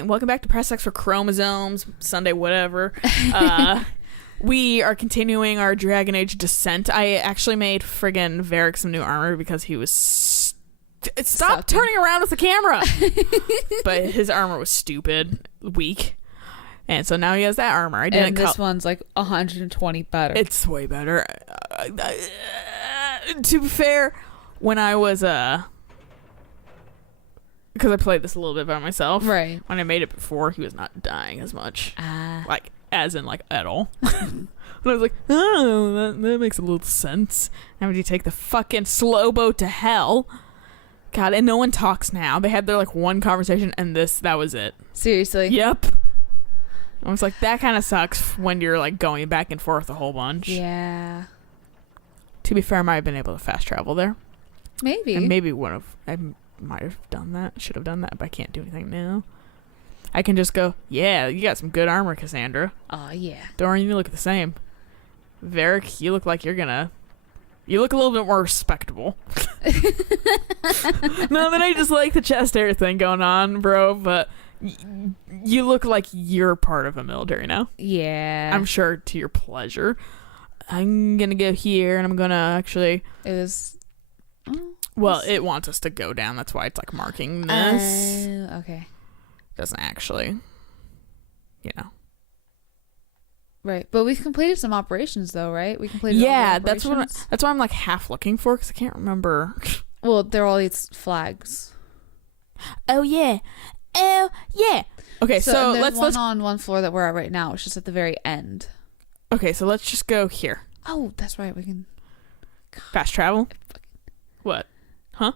right, welcome back to Press X for Chromosomes, Sunday whatever. We are continuing our Dragon Age descent. I actually made friggin' Varric some new armor because he was... Stop turning around with the camera! But his armor was stupid, weak. And so now he has that armor. And this one's like 120 better. It's way better. To be fair, when I was... because I played this a little bit by myself. Right. When I made it before, he was not dying as much. Like, as in, like, at all. And I was like, oh, that makes a little sense. And when you take the fucking slow boat to hell... God, and no one talks now. They had their, like, one conversation, and that was it. Seriously? Yep. I was like, that kind of sucks when you're, like, going back and forth a whole bunch. Yeah. To be fair, I might have been able to fast travel there. Maybe. And maybe I might have done that. Should have done that, but I can't do anything now. I can just go, yeah, you got some good armor, Cassandra. Oh, yeah. Dorian, you look the same. Varric, you look like you look a little bit more respectable. Not that I just like the chest hair thing going on, bro, but you look like you're part of a military now. Yeah. I'm sure to your pleasure. I'm going to go here, and I'm going to actually... It was... Well, it wants us to go down. That's why it's, like, marking this. Okay. Doesn't actually, Right, but we've completed some operations, though, right? We completed. Yeah, that's what I'm like half looking for because I can't remember. Well, there are all these flags. Oh yeah. Okay, so let's on one floor that we're at right now. It's just at the very end. Okay, so let's just go here. Oh, that's right. We can fast travel. What? Huh?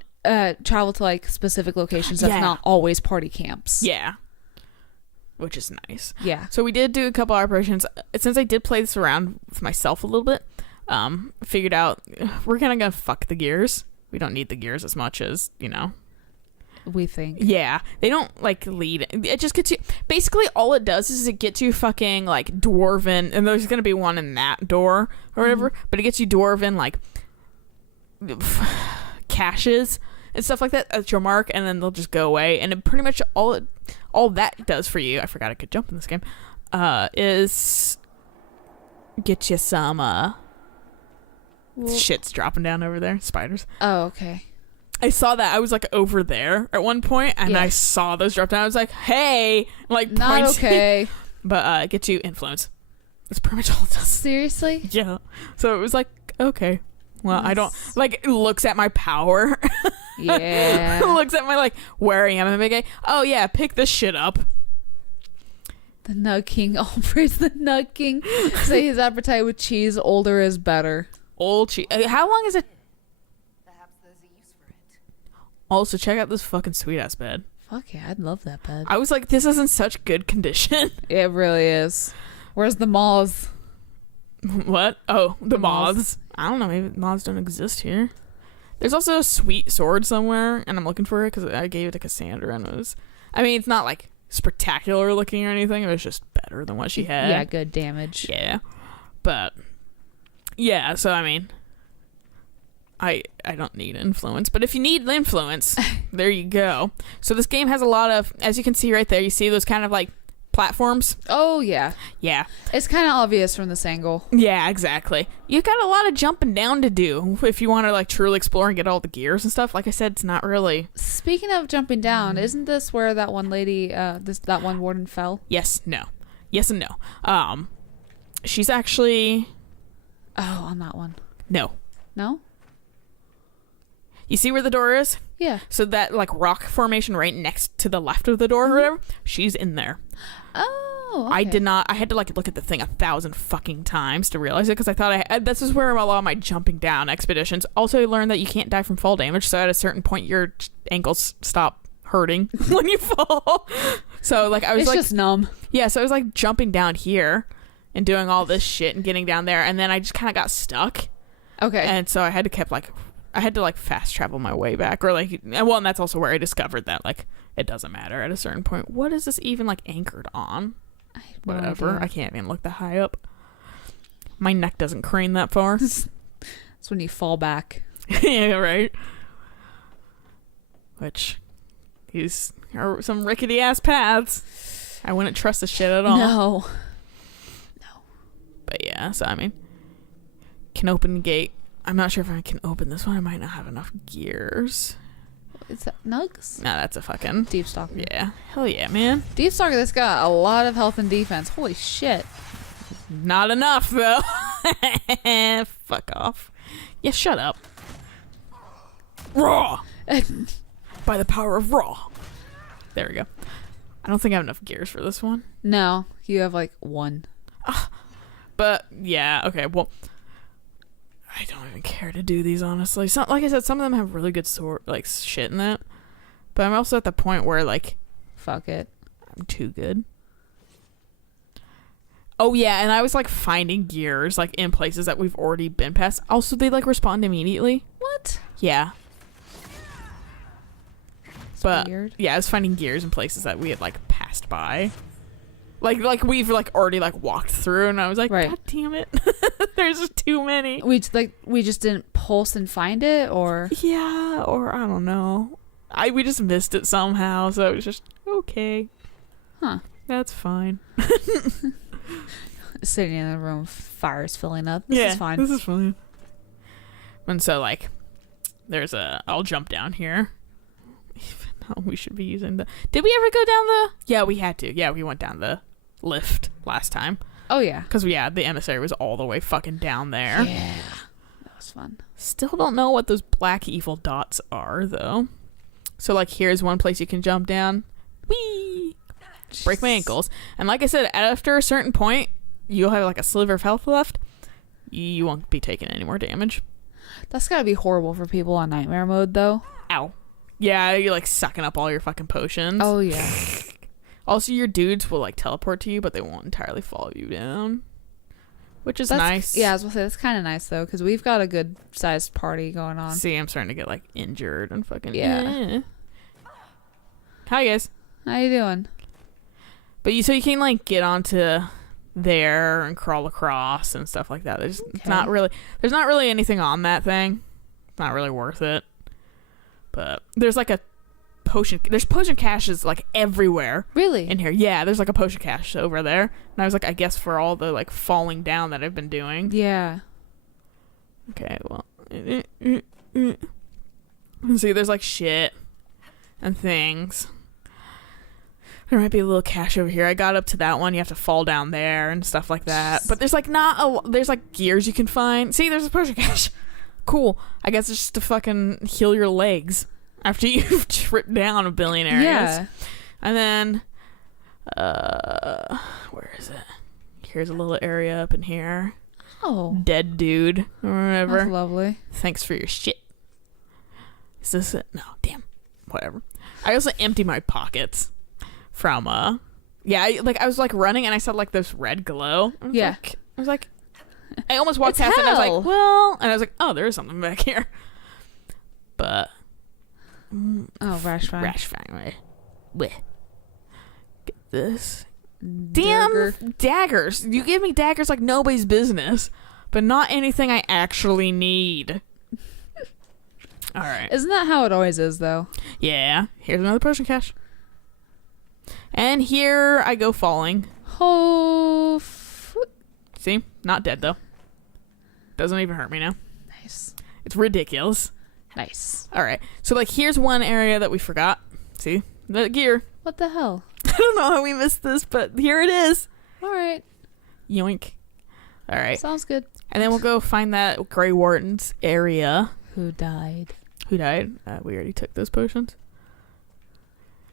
Travel to like specific locations that's not always party camps. Yeah. Which is nice. Yeah. So we did do a couple operations. Since I did play this around with myself a little bit, figured out we're kind of gonna fuck the gears. We don't need the gears as much as, we think. Yeah. They don't, like, lead. It just gets you... Basically, all it does is it gets you fucking, like, dwarven... And there's gonna be one in that door or whatever. But it gets you dwarven, like... caches and stuff like that at your mark, and then they'll just go away. And it pretty much all that does for you, I forgot I could jump in this game, is get you some shit's dropping down over there, spiders. Oh, okay. I saw that. I was like over there at one point, and I saw those drop down. I was like, hey, like, not okay. But get you influence. That's pretty much all it does. Seriously? Yeah. So it was like, okay. Well, I don't... Like, it looks at my power. Yeah. Looks at my, like, where I am and make oh, yeah, pick this shit up. The Nug King. Oh, praise the Nug King. Say his appetite with cheese. Older is better. Old cheese. How long is it? Perhaps there's a use for it. Also, check out this fucking sweet-ass bed. Fuck yeah, I'd love that bed. I was like, this is in such good condition. It really is. Where's the moths? What? Oh, the moths. I don't know. Maybe moths don't exist here. There's also a sweet sword somewhere, and I'm looking for it because I gave it to Cassandra, and it was... I mean, it's not, like, spectacular looking or anything. It was just better than what she had. Yeah, good damage. Yeah. But, yeah, so, I mean... I don't need influence, but if you need influence, there you go. So this game has a lot of... As you can see right there, you see those kind of, like, platforms. Oh, yeah. Yeah. It's kind of obvious from this angle. Yeah, exactly. You got a lot of jumping down to do if you want to, like, truly explore and get all the gears and stuff. Like I said, it's not really... Speaking of jumping down, isn't this where that one lady, that one warden fell? Yes, no. Yes and no. She's actually... Oh, on that one. No. No? You see where the door is? Yeah. So that, like, rock formation right next to the left of the door or whatever, she's in there. Oh, okay. I did not... I had to, like, look at the thing 1,000 fucking times to realize it, because I thought this is where a lot of my jumping down expeditions. Also, I learned that you can't die from fall damage, so at a certain point, your ankles stop hurting when you fall. So, like, I was it's just numb. Yeah, so I was, like, jumping down here and doing all this shit and getting down there, and then I just kind of got stuck. Okay. And so I had to fast travel my way back, or like, well, and that's also where I discovered that, like, it doesn't matter at a certain point. What is this even, like, anchored on? Whatever. I can't even look that high up. My neck doesn't crane that far. That's when you fall back. Yeah, right. Which, he's or some rickety ass paths. I wouldn't trust the shit at all. No. But yeah, so I mean, can open the gate. I'm not sure if I can open this one. I might not have enough gears. Is that Nugs? No, that's a fucking Deep Stalker. yeah. Hell yeah, man. Deep Stalker, this got a lot of health and defense. Holy shit. Not enough though. Fuck off. Yeah, shut up. Raw. By the power of Raw. There we go. I don't think I have enough gears for this one. No, you have like one. But yeah, okay. Well, I don't even care to do these honestly. So, like I said, some of them have really good like shit in it. But I'm also at the point where like, fuck it. I'm too good. Oh yeah, and I was like finding gears like in places that we've already been past. Also, they like respond immediately. What? Yeah. It's But weird. yeah, I was finding gears in places that we had like passed by. Like we've like already like walked through, and I was like, Right. God damn it, there's just too many. We just didn't pulse and find it, or Yeah, or I don't know. We just missed it somehow, so it was just okay. huh? That's fine. Sitting in the room, fire's filling up. This is fine. This is fine. And so like, I'll jump down here. Even though we should be using the. Did we ever go down the? Yeah, we had to. Yeah, we went down the lift last time. Oh yeah. Because the emissary was all the way fucking down there. Yeah. That was fun. Still don't know what those black evil dots are though. So like here's one place you can jump down. Whee! Break my ankles. And like I said, after a certain point, you'll have like a sliver of health left. You won't be taking any more damage. That's gotta be horrible for people on nightmare mode though. Ow. Yeah, you're like sucking up all your fucking potions. Oh yeah. Also, your dudes will like teleport to you, but they won't entirely follow you down. Which is nice. Yeah, I was gonna say that's kind of nice though, because we've got a good sized party going on. See, I'm starting to get like injured and fucking. Yeah. Hi guys. How you doing? But you can like get onto there and crawl across and stuff like that. There's not really anything on that thing. It's not really worth it. But there's like there's potion caches like everywhere. Really? In here. Yeah, there's like a potion cache over there. And I was like, I guess for all the like falling down that I've been doing. Yeah. Okay, well. See, there's like shit and things. There might be a little cache over here. I got up to that one. You have to fall down there and stuff like that. But there's like there's like gears you can find. See, there's a potion cache. Cool. I guess it's just to fucking heal your legs after you've tripped down a billion areas. Yeah. And then, where is it? Here's a little area up in here. Oh. Dead dude or whatever. That's lovely. Thanks for your shit. Is this it? No, damn. Whatever. I also empty my pockets from I was like running and I saw like this red glow. I was like I almost walked past it and I was like, well, and I was like, oh, there is something back here. But rash fang. Rash fang. Wait. Get this. Dagger. Damn daggers. You give me daggers like nobody's business, but not anything I actually need. All right. Isn't that how it always is though? Yeah. Here's another potion cache. And here I go falling. Oh. See? Not dead though. Doesn't even hurt me now. Nice. It's ridiculous. Nice. All right. So like here's one area that we forgot. See? The gear. What the hell? I don't know how we missed this, but here it is. All right. Yoink. All right. Sounds good. And then we'll go find that Grey Warden's area. Who died? Who died? We already took those potions.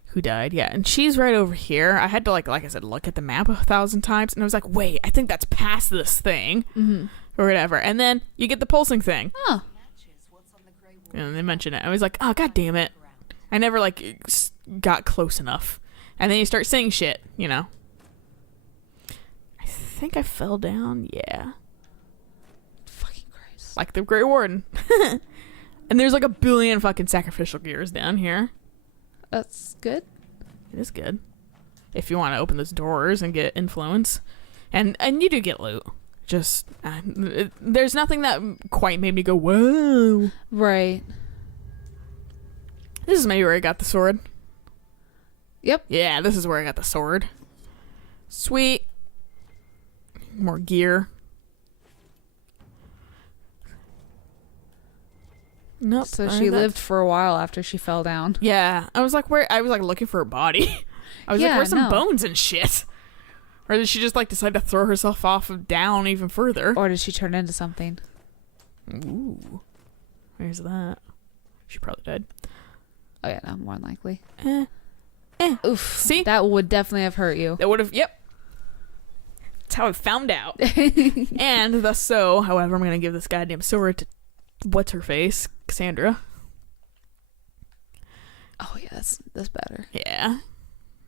Who died? Yeah, and she's right over here. I had to like I said, look at the map 1,000 times, and I was like, wait, I think that's past this thing, or whatever. And then you get the pulsing thing, Oh. and they mention it. I was like, oh god damn it! I never like got close enough. And then you start saying shit, you know. I think I fell down. Yeah. Fucking Christ. Like the Grey Warden. And there's like a billion fucking sacrificial gears down here. That's good. It is good. If you want to open those doors and get influence. And you do get loot. Just, there's nothing that quite made me go, whoa. Right. This is maybe where I got the sword. Yep. Yeah, this is where I got the sword. Sweet. More gear. Nope. So she lived for a while after she fell down. Yeah, I was like, where? I was like looking for her body. I was like, where's some bones and shit? Or did she just like decide to throw herself off of down even further? Or did she turn into something? Ooh, where's that? She probably died. Oh yeah, no, more than likely. Oof. See, that would definitely have hurt you. That would have. Yep. That's how I found out. And thus so, however, I'm gonna give this goddamn sword to what's her face, Cassandra. Oh yeah, that's better. Yeah.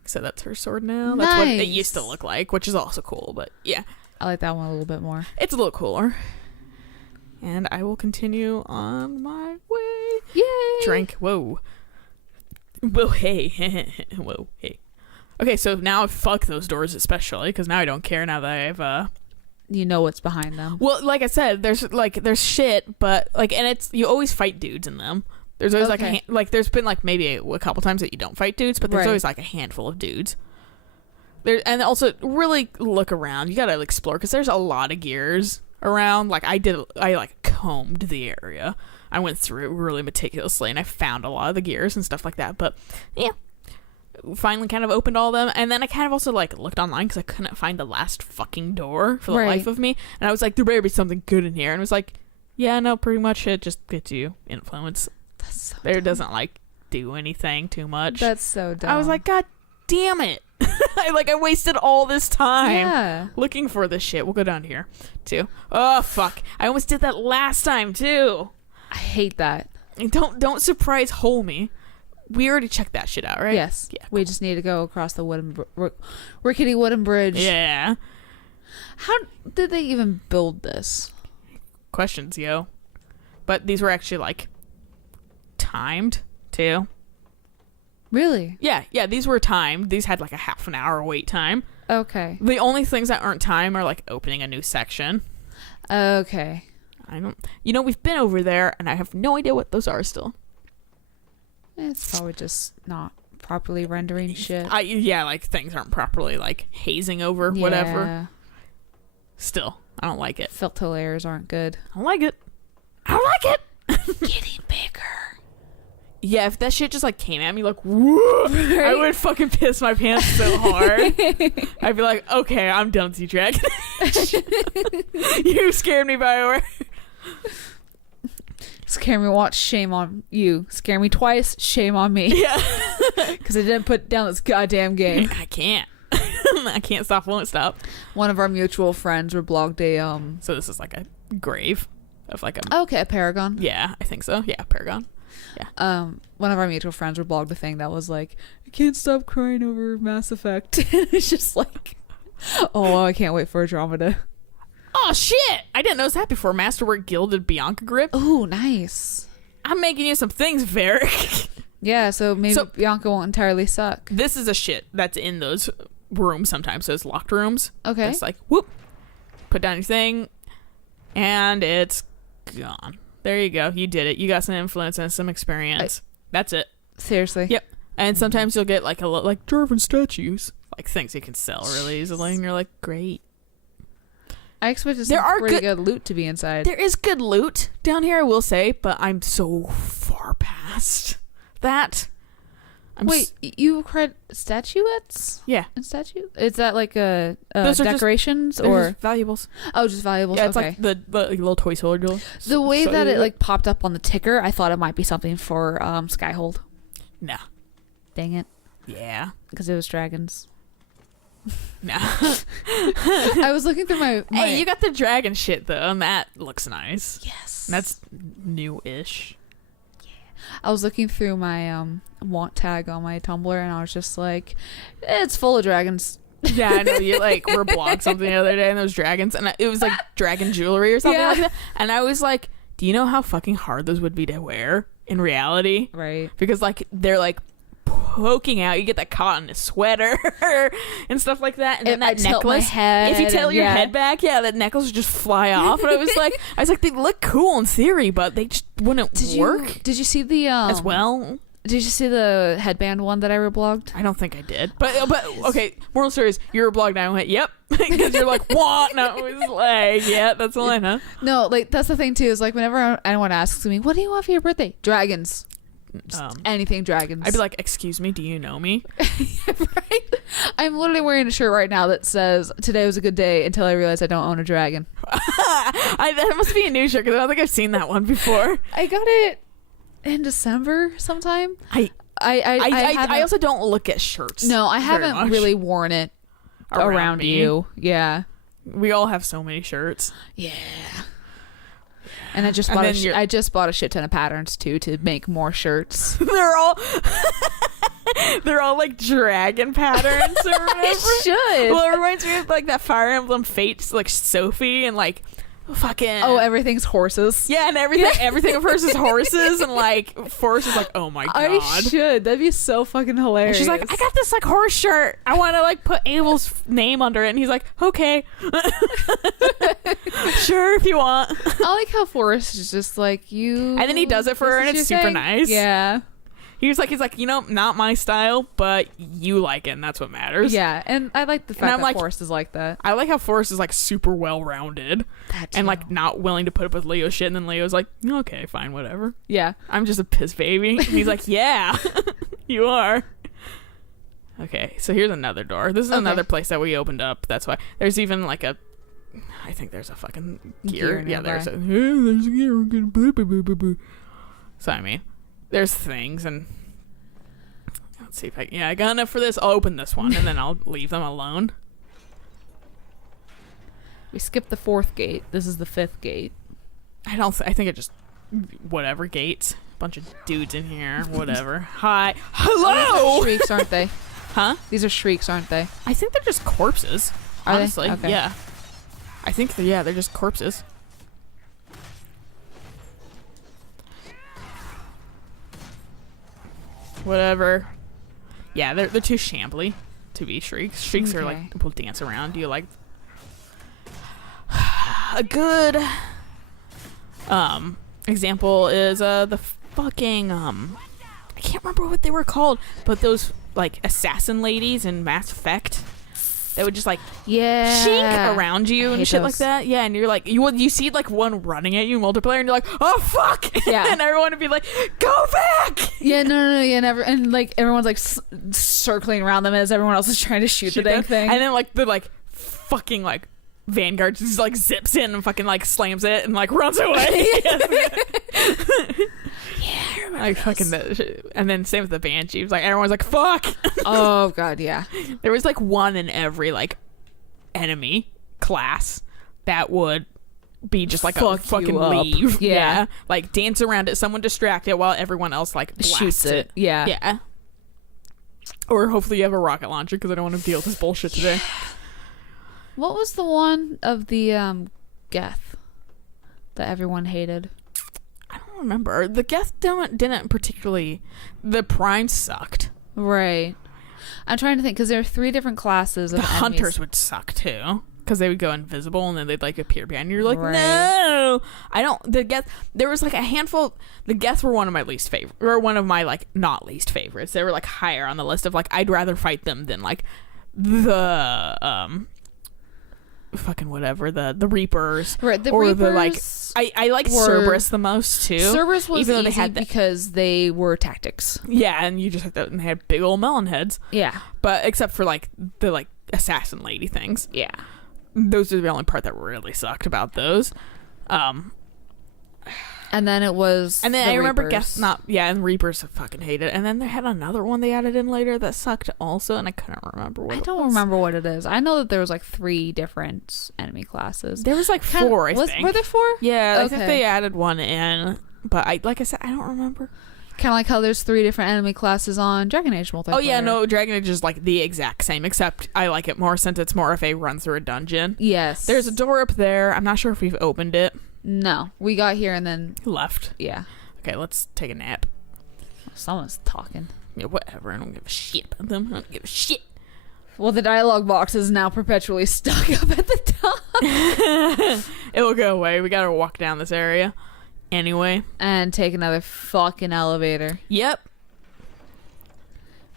So that's her sword now. That's what it used to look like, which is also cool, but yeah. I like that one a little bit more. It's a little cooler. And I will continue on my way. Yay! Drink. Whoa. Whoa, hey. Whoa, hey. Okay, so now fuck those doors especially, because now I don't care now that I've, You know what's behind them. Well, like I said, there's shit, but, like, and it's, you always fight dudes in them. There's always, there's been, like, maybe a couple times that you don't fight dudes, but there's always, like, a handful of dudes. And also, really look around. You gotta explore, because there's a lot of gears around. Like, I combed the area. I went through it really meticulously, and I found a lot of the gears and stuff like that. But, yeah. Finally kind of opened all of them. And then I kind of also, like, looked online, because I couldn't find the last fucking door for the life of me. And I was like, there better be something good in here. And it was like, yeah, no, pretty much it just gets you influence. That's so There doesn't, like, do anything too much. That's so dumb. I was like, God damn it. I wasted all this time looking for this shit. We'll go down here, too. Oh, fuck. I almost did that last time, too. I hate that. And don't surprise hole me. We already checked that shit out, right? Yes. Yeah. We just need to go across the rickety wooden bridge. Yeah. How did they even build this? Questions, yo. But these were actually, like, timed, too. Really? Yeah, these were timed. These had, like, a half an hour wait time. Okay. The only things that aren't timed are, like, opening a new section. Okay. We've been over there, and I have no idea what those are still. It's probably just not properly rendering shit. Like, things aren't properly, like, hazing over whatever. Still, I don't like it. Filter layers aren't good. I don't like it. Getting bigger. Yeah, if that shit just, like, came at me, like, whoa, I would fucking piss my pants so hard. I'd be like, okay, I'm done with you, Dragon. You scared me, BioWare. Scare me once, shame on you. Scare me twice, shame on me. Yeah. Because I didn't put down this goddamn game. I can't. I can't stop, won't stop. One of our mutual friends reblogged a So this is like a grave of like a... Okay, a Paragon. Yeah, I think so. Yeah, Paragon. Yeah. One of our mutual friends reblogged a thing that was like, I can't stop crying over Mass Effect. And it's just like, oh, I can't wait for Andromeda. Oh, shit! I didn't notice that before. Masterwork Gilded Bianca Grip. Ooh, nice. I'm making you some things, Varric. Yeah, so maybe Bianca won't entirely suck. This is a shit that's in those rooms sometimes, those locked rooms. Okay. It's like, whoop, put down your thing, and it's gone. There you go. You did it. You got some influence and some experience. That's it. Seriously. Yep. And sometimes you'll get like like dwarven statues, like things you can sell really easily, and you're like, great. I expected some pretty good loot to be inside. There is good loot down here, I will say, but I'm so far past that. Wait, you cried statuettes? Yeah. And statue? Is that like those decorations or just valuables? Oh, just valuables. Yeah, it's okay. like the little toy soldier. The way that it like popped up on the ticker, I thought it might be something for Skyhold. Nah. Dang it. Yeah. Because it was dragons. Nah. I was looking through my... Hey, you got the dragon shit though, and that looks nice. Yes. That's new-ish. I was looking through my want tag on my Tumblr, and I was just like, it's full of dragons. Yeah, I know. You like were blogging something the other day, and those dragons, and it was like dragon jewelry or something like that. And I was like, do you know how fucking hard those would be to wear in reality? Right. Because like they're like poking out. You get that caught in a sweater and stuff like that, and then that necklace. If you tilt your head back, that necklace would just fly off. And I was like, they look cool in theory, but they just wouldn't work. Did you see the as well? Did you see the headband one that I reblogged? I don't think I did. But okay, moral story is you were blogged and I went, yep. Because you're like, what? No, it was like, yeah, that's Alayna. No, like, that's the thing, too, is, like, whenever anyone asks me, what do you want for your birthday? Dragons. Just anything dragons. I'd be like, excuse me, do you know me? Right? I'm literally wearing a shirt right now that says, today was a good day until I realized I don't own a dragon. That must be a new shirt because I don't think I've seen that one before. I got it in December sometime. I also don't look at shirts. No, I haven't really worn it around me. you. Yeah. We all have so many shirts. Yeah. And I just bought a shit ton of patterns too to make more shirts. they're all like dragon patterns or whatever. It should. Well, it reminds me of like that Fire Emblem Fates, like Sophie and like fucking everything's horses. Yeah, and everything of hers is horses, and like Forrest is like, oh my god, I should. That'd be so fucking hilarious. And she's like, I got this like horse shirt. I want to like put Abel's name under it, and he's like, okay, sure if you want. I like how Forrest is just like you, and then he does it for her, and it's super nice. Yeah. He's like, not my style, but you like it, and that's what matters. Yeah, and I like the fact that Forrest is like that. I like how Forrest is like super well rounded, and like not willing to put up with Leo's shit, and then Leo's like, okay, fine, whatever. Yeah, I'm just a piss baby. And he's like, yeah, you are. Okay, so here's another door. This is another place that we opened up. That's why there's even like I think there's a fucking gear. Yeah, there's a gear. So I mean. There's things, and let's see if I got enough for this. I'll open this one, and then I'll leave them alone. We skipped the 4th gate. This is the 5th gate. I think it just whatever gates. Bunch of dudes in here. Whatever. Hi. Hello. These are shrieks, aren't they? Huh? These are shrieks, aren't they? I think they're just corpses. Are honestly, they? Okay. Yeah. I think they're just corpses. Whatever. Yeah, they're too shambly to be shrieks. Shrieks are like will dance around. Do you like a good example is the fucking I can't remember what they were called, but those like assassin ladies in Mass Effect that would just like shink around you and shit like that. Yeah, and you're like you see like one running at you in multiplayer and you're like, oh fuck. Yeah. And everyone would be like, go back. Yeah, no, yeah, and like everyone's like circling around them as everyone else is trying to shoot the dang thing. And then like the like fucking like Vanguard just like zips in and fucking like slams it and like runs away. Yeah, like fucking and then same with the Banshee. Like everyone's like, fuck. Oh god, yeah. There was like one in every like enemy class that would be just like a fucking leave. Yeah. Like dance around it, someone distract it while everyone else like shoots it. Yeah. Or hopefully you have a rocket launcher because I don't want to deal with this bullshit today. What was the one of the Geth that everyone hated? I don't remember. The Geth didn't particularly. The Prime sucked. Right. I'm trying to think because there are 3 different classes of the enemies. Hunters would suck too because they would go invisible and then they'd like appear behind you. You're like, no, I don't. The Geth. There was like a handful. The Geth were one of my least favorite, or one of my like not least favorites. They were like higher on the list of like I'd rather fight them than like the fucking whatever the Reapers, right? The or Reapers, the like I like Cerberus the most too. Cerberus was even though easy they had because they were tactics. Yeah, and you just had and they had big old melon heads. Yeah, but except for like the like assassin lady things. Yeah, those are the only part that really sucked about those. And then it was, and then I remember and Reapers fucking hate it. And then they had another one they added in later that sucked also, and I couldn't remember what. I don't remember what it is. I know that there was like 3 different enemy classes. There was like 4. I think. Were there 4? Yeah, okay. I think they added one in, but like I said, I don't remember. Kind of like how there's 3 different enemy classes on Dragon Age multiplayer. Oh yeah, no, Dragon Age is like the exact same, except I like it more since it's more of a run through a dungeon. Yes. There's a door up there. I'm not sure if we've opened it. No, we got here and then left. Yeah. Okay, let's take a nap. Someone's talking. Yeah, whatever. I don't give a shit about them. I don't give a shit. Well, the dialogue box is now perpetually stuck up at the top. It will go away. We gotta walk down this area anyway. And take another fucking elevator. Yep.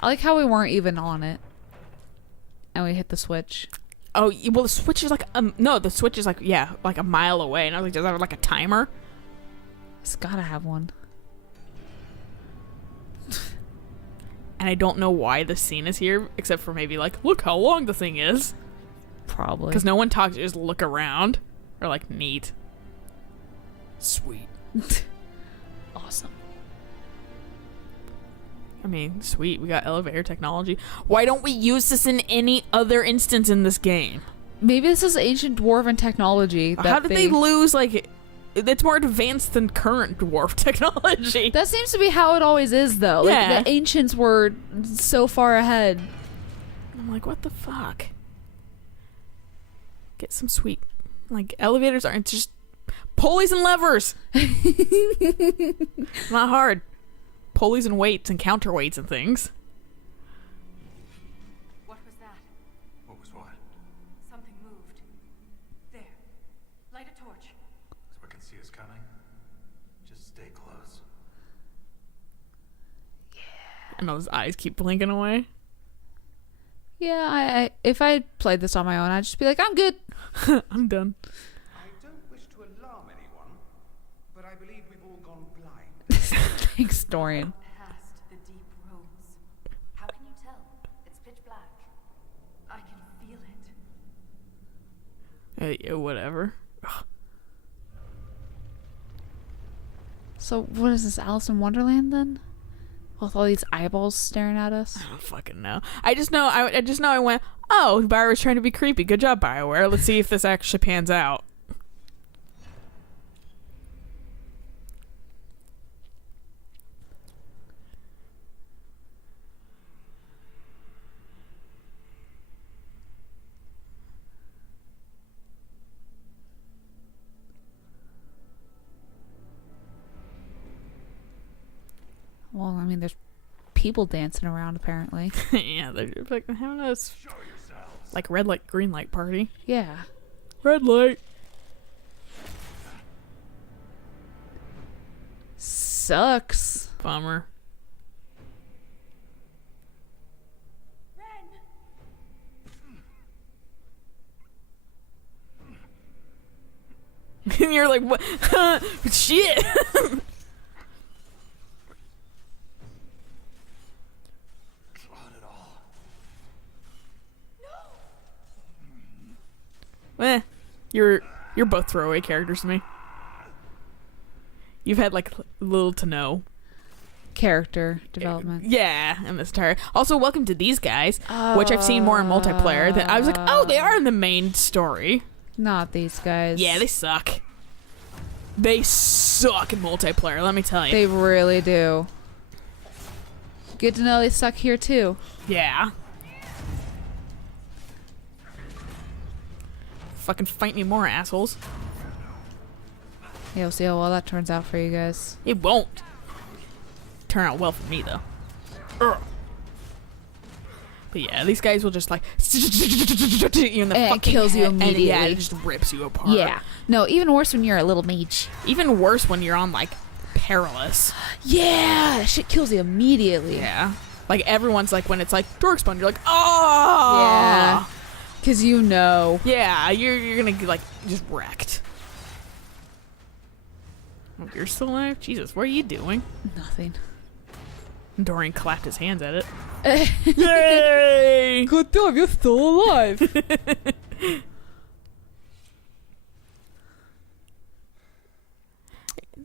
I like how we weren't even on it. And we hit the switch. Oh, well, the switch is like, no, the switch is like, yeah, like a mile away. And I was like, does that have like a timer? It's gotta have one. And I don't know why the scene is here, except for maybe like, look how long the thing is. Probably. Because no one talks, you just look around. Or like, neat. Sweet. Awesome. I mean, sweet, we got elevator technology. Why don't we use this in any other instance in this game? Maybe this is ancient dwarven technology. How did they lose, like, it's more advanced than current dwarf technology. That seems to be how it always is, though. Yeah. Like, the ancients were so far ahead. I'm like, what the fuck? Get some sweet, like, elevators aren't just pulleys and levers. It's not hard. Pulleys and weights and counterweights and things. What was that? What was what? Something moved. There. Light a torch. So I can see us coming? Just stay close. And those eyes keep blinking away. Yeah, I if I played this on my own, I'd just be like, I'm good. I'm done. I don't wish to alarm anyone, but I believe we've all gone blind. Thanks, Dorian. Past the deep roads. How can you tell? It's pitch black. I can feel it. Yeah, whatever. Ugh. So what is this, Alice in Wonderland then? With all these eyeballs staring at us? I don't fucking know. I just know I went, oh, Bioware's trying to be creepy. Good job, Bioware. Let's see if this actually pans out. Well, I mean, there's people dancing around apparently. Yeah, they're just like having a Show yourselves. like red light, green light party. Yeah. Red light. Sucks. Bummer. And you're like, what? Shit. Not at all. You're both throwaway characters to me. You've had like little to no Character development. yeah in this entire. Also, welcome to these guys, which I've seen more in multiplayer. That I was like, oh, they are in the main story. Not these guys. Yeah, they suck. They suck in multiplayer. Let me tell you. They really do. Good to know they suck here too. Yeah. Fucking fight me more, assholes. Yeah, we'll see how well that turns out for you guys. It won't turn out well for me, though. Ugh. But yeah, these guys will just like you in the And it fucking kills you head, and yeah, immediately. it just rips you apart. Yeah. No, even worse when you're a little mage. Even worse when you're on like perilous. Yeah, that shit kills you immediately. Yeah. Like everyone's like when it's like Dorkspawn, you're like, oh Yeah. Cause you know. yeah, you're gonna get like just wrecked. Oh, you're still alive? Jesus, what are you doing? Nothing. Dorian clapped his hands at it. Yay! Good job, you're still alive.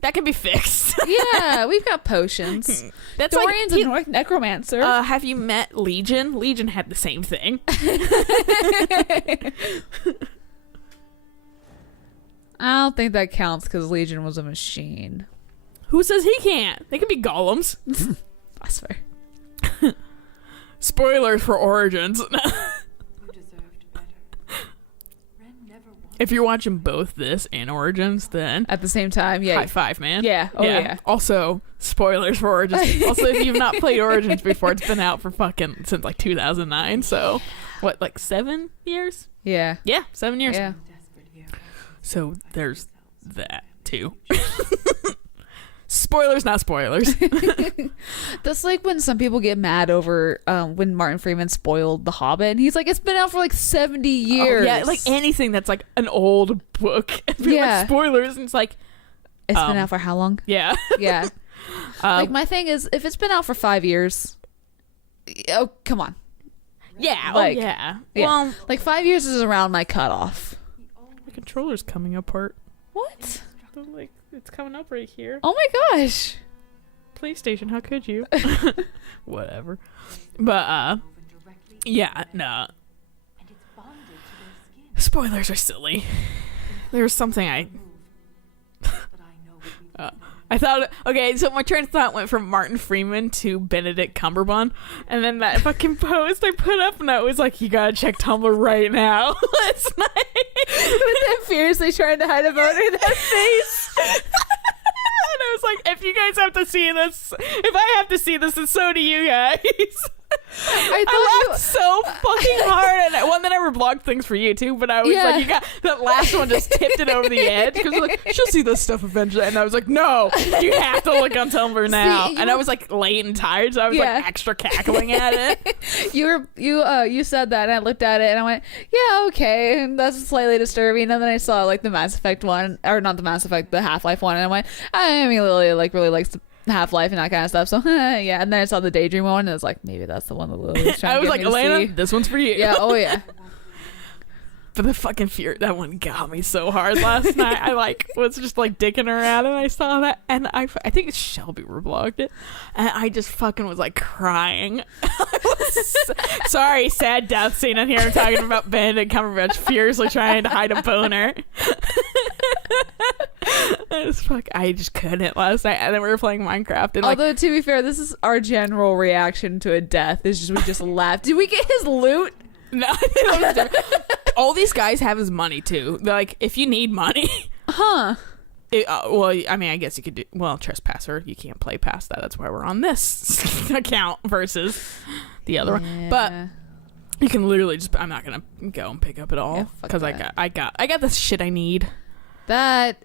That can be fixed. Yeah, we've got potions. That's Dorian's like, a North necromancer. have you met Legion? Legion had the same thing. I don't think that counts because Legion was a machine. Who says he can't? They can be golems. I swear. Spoilers for Origins. You deserved better. Ren never wanted. If you're watching both this and Origins, then At the same time, yeah. high five, man. Yeah. Oh, yeah. Also, spoilers for Origins. Also, if you've not played Origins before, it's been out for fucking since like 2009. So, what, like 7 years? Yeah. Yeah, 7 years. Yeah. Desperate hero. So there's that too. Spoilers, not spoilers. That's like when some people get mad over when Martin Freeman spoiled The Hobbit, and he's like, it's been out for like 70 years. Oh, yeah, like anything that's like an old book. Like spoilers, and it's like it's been out for how long? Yeah. Yeah. Like my thing is, if it's been out for 5 years, oh come on. Yeah. Like, yeah. Yeah. Well, like 5 years is around my cutoff. the controller's coming apart. What? Like it's coming up right here. Oh my gosh. PlayStation, how could you? Whatever. But yeah, no. Spoilers are silly. There's something I thought, okay, so my train of thought went from Martin Freeman to Benedict Cumberbatch, and then that fucking post I put up, and I was like, you gotta check Tumblr right now last night. With them fiercely trying to hide a boner in that face. And I was like, if you guys have to see this, if I have to see this, and so do you guys. I laughed so fucking hard, and one that never blogged things for you too. But I was like, you got that last one just tipped it over the edge because like she'll see this stuff eventually, and I was like, no, you have to look on Tumblr now. And I was like late and tired, so I was like extra cackling at it. You said that, and I looked at it, and I went, yeah, okay, and that's slightly disturbing. And then I saw like the Mass Effect one, or not the Mass Effect, the Half-Life one, and I went, I mean, Lilia like really likes Half-Life and that kind of stuff, so yeah. And then I saw the Daydream one, and I was like, maybe that's the one that Lily was trying I to was get like, me to Alayna, see. this one's for you. Yeah, oh yeah. But the fucking fear, that one got me so hard last night. I like was just like dicking around, and I saw that, and I think Shelby reblogged it, and I just fucking was like crying. Sorry, sad death scene in here. I'm talking about Benedict Cumberbatch furiously trying to hide a boner. I just couldn't last night, and then we were playing Minecraft. And although to be fair, this is our general reaction to a death. Is just we just laughed. Did we get his loot? No, all these guys have his money too. They're like, if you need money, huh? Well, I mean, I guess you could do trespasser. You can't play past that. That's why we're on this account versus the other one. But you can literally just. I'm not gonna go and pick up at all because I got the shit I need. That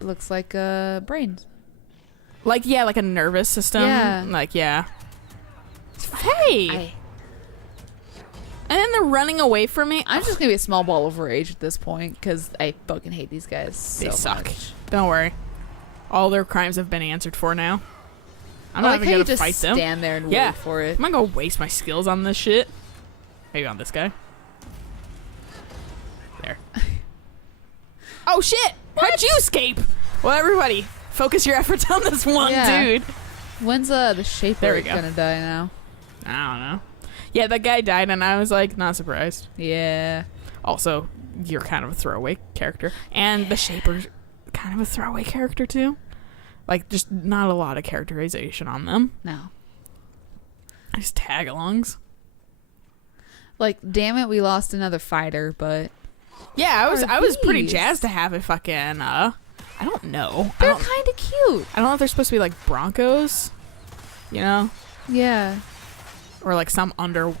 looks like brains. Like like a nervous system. Yeah. Like Hey. And then they're running away from me. I'm just gonna be a small ball of rage at this point because I fucking hate these guys. They so suck. much. Don't worry. All their crimes have been answered for now. I'm I not like even how gonna you fight just them. stand there and wait for it. I'm not gonna waste my skills on this shit. Maybe on this guy. There. Oh shit! How'd you escape? Well, everybody, focus your efforts on this one dude. When's the Shaper There we go. gonna die now? I don't know. Yeah, that guy died, and I was like, not surprised. Yeah. Also, you're kind of a throwaway character, and the Shaper's kind of a throwaway character too. Like, just not a lot of characterization on them. No. Just tag-alongs. Like, damn it, we lost another fighter, but Yeah, I was pretty these? jazzed to have a fucking I don't know. they're kind of cute. I don't know if they're supposed to be like Broncos, you know, Yeah. or like some under.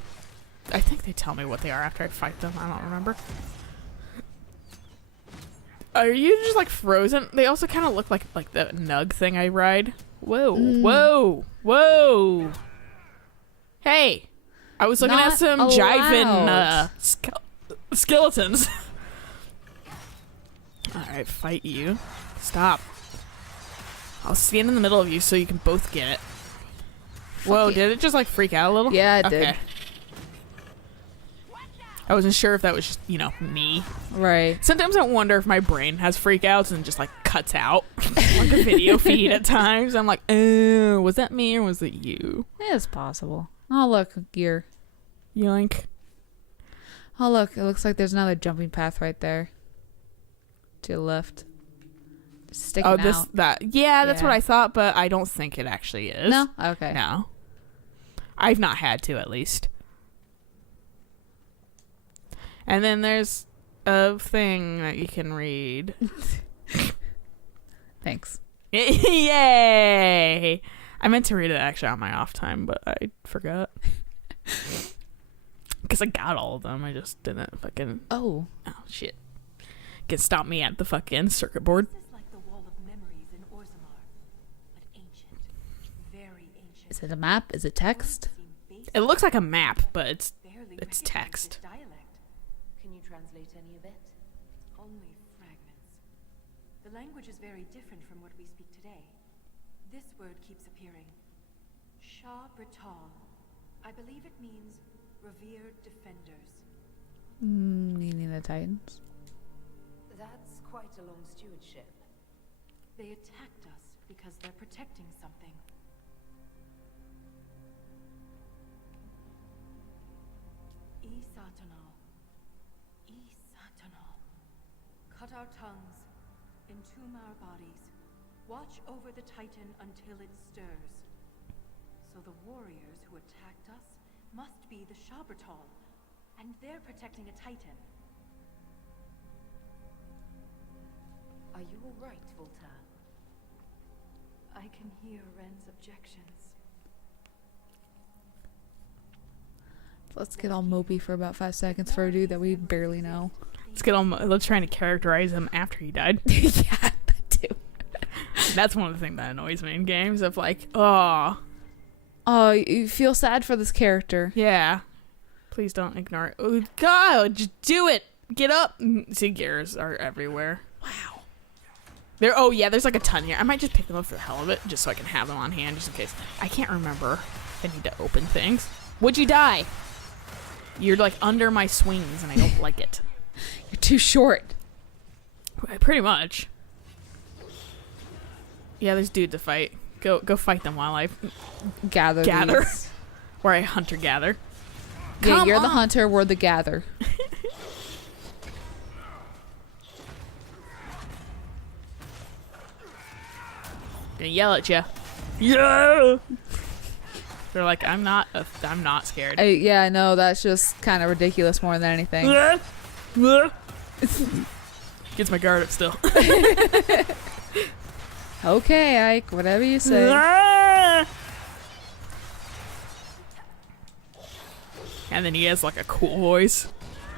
I think they tell me what they are after I fight them. I don't remember. Are you just like frozen? They also kind of look like the Nug thing I ride. Whoa, whoa, whoa! Hey, I was looking Not at some allowed. jiving skeletons. All right, fight you. Stop. I'll stand in the middle of you so you can both get it. Whoa, you. did it just like freak out a little? Yeah, it did. I wasn't sure if that was just, me. Right. Sometimes I wonder if my brain has freakouts and just like cuts out like a video feed at times. I'm like, oh, was that me or was it you? It's possible. Oh, look, gear. Yoink. Oh, look, it looks like there's another jumping path right there. To the left. Sticking out. That's Yeah. what I thought, but I don't think it actually is. No? Okay. No. I've not had to, at least. And then there's a thing that you can read. Thanks. Yay! I meant to read it actually on my off time, but I forgot. Because I got all of them. I just didn't fucking... Oh, shit. Can stop me at the fucking circuit board. This is like the wall of memories in Orzammar. Is it a map? Is it text? It looks like a map, but it's Barely it's recognize text. this dialect. Can you translate any of it? Only fragments. The language is very different from what we speak today. This word keeps appearing. Shah Brital. I believe it means revered defenders. Meaning the Titans. That's quite a long stewardship. They attacked us because they're protecting something. Isatanal. Isatanal. Cut our tongues, entomb our bodies, watch over the Titan until it stirs. So the warriors who attacked us must be the Shabratal, and they're protecting a Titan. Are you all right, Voltaire? I can hear Ren's objections. Let's get all mopey for about 5 seconds for a dude that we barely know. Let's try to characterize him after he died. Yeah, that too. That's one of the things that annoys me in games of like, oh You feel sad for this character. yeah, please don't ignore it. Oh, God, just do it. Get up. See, gears are everywhere. Wow. There's like a ton here. I might just pick them up for the hell of it, just so I can have them on hand, just in case. I can't remember if I need to open things. Would you die? You're like under my swings, and I don't like it. You're too short. Pretty much. Yeah, there's dudes to fight. Go fight them while I Gather. These. where I hunter gather. Yeah, Come you're the on. hunter, we're the gather. Gonna yell at you. Yeah. They're like, I'm not scared. Yeah, I know, that's just kind of ridiculous more than anything. Gets my guard up still. Okay, Ike, whatever you say. And then he has like a cool voice.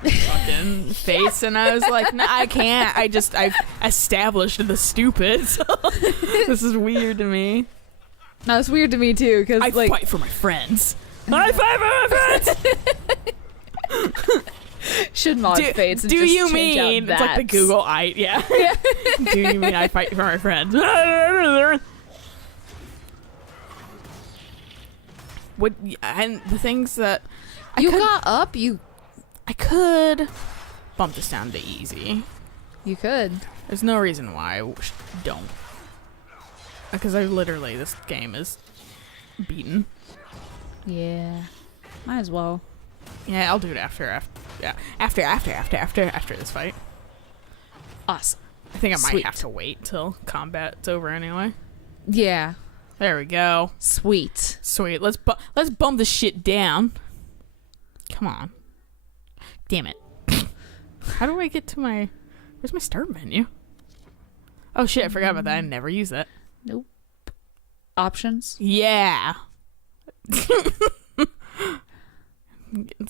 Fucking face, and I was like, no, I can't. I've established the stupid, so this is weird to me. No, it's weird to me too, because I like fight for my friends. I fight for my friends. should mod fates. And Do just you change out mean it's like the that's. Google yeah. Do you mean I fight for my friends? What and the things that got up? I could bump this down to easy. You could. There's no reason why I don't. Because this game is beaten. Yeah. Might as well. Yeah, I'll do it after this fight. Awesome. I think I might Sweet. have to wait till combat's over anyway. Yeah. There we go. Sweet. Sweet. Let's bump this shit down. Come on. Damn it. How do I get to my... Where's my start menu? Oh shit, I forgot about that. I never use that. Nope. Options. Yeah. It's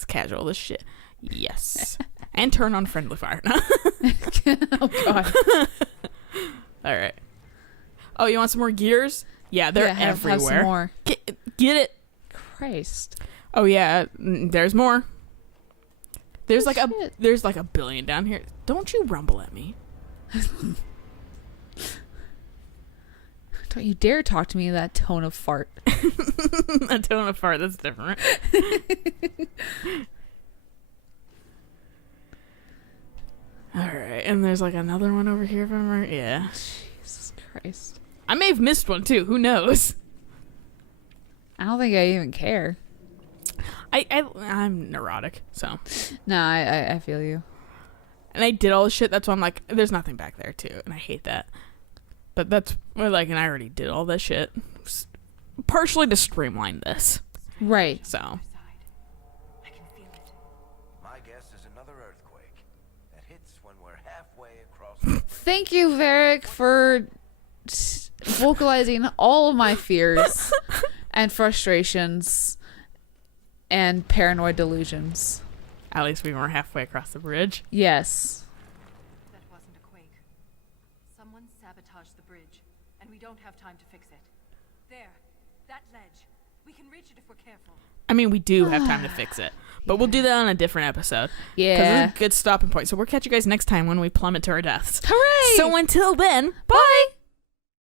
casual, this shit. Yes. And turn on friendly fire. Oh god. Alright. Oh, you want some more gears? Yeah, they're everywhere. Have some more. Get it. Christ. Oh yeah, there's more. There's Oh, there's like a billion down here. Don't you rumble at me. Don't you dare talk to me in that tone of fart. A tone of fart, that's different. Alright, and there's like another one over here from her. Yeah. Jesus Christ. I may have missed one too, who knows? I don't think I even care. I'm neurotic, so. No, I feel you. And I did all the shit, that's why I'm like, there's nothing back there too, and I hate that. But that's, like, and I already did all this shit. Partially to streamline this. Right. So. I can feel it. My guess is another earthquake that hits when we're halfway across the Thank you, Varric, for vocalizing all of my fears and frustrations and paranoid delusions. At least we weren't halfway across the bridge. Yes. That wasn't a quake. Someone sabotaged the bridge, and we don't have time to fix it. There, that ledge. We can reach it if we're careful. I mean, we do have time to fix it. But we'll do that on a different episode. Yeah. Because it's a good stopping point. So we'll catch you guys next time when we plummet to our deaths. Hooray! So until then, bye!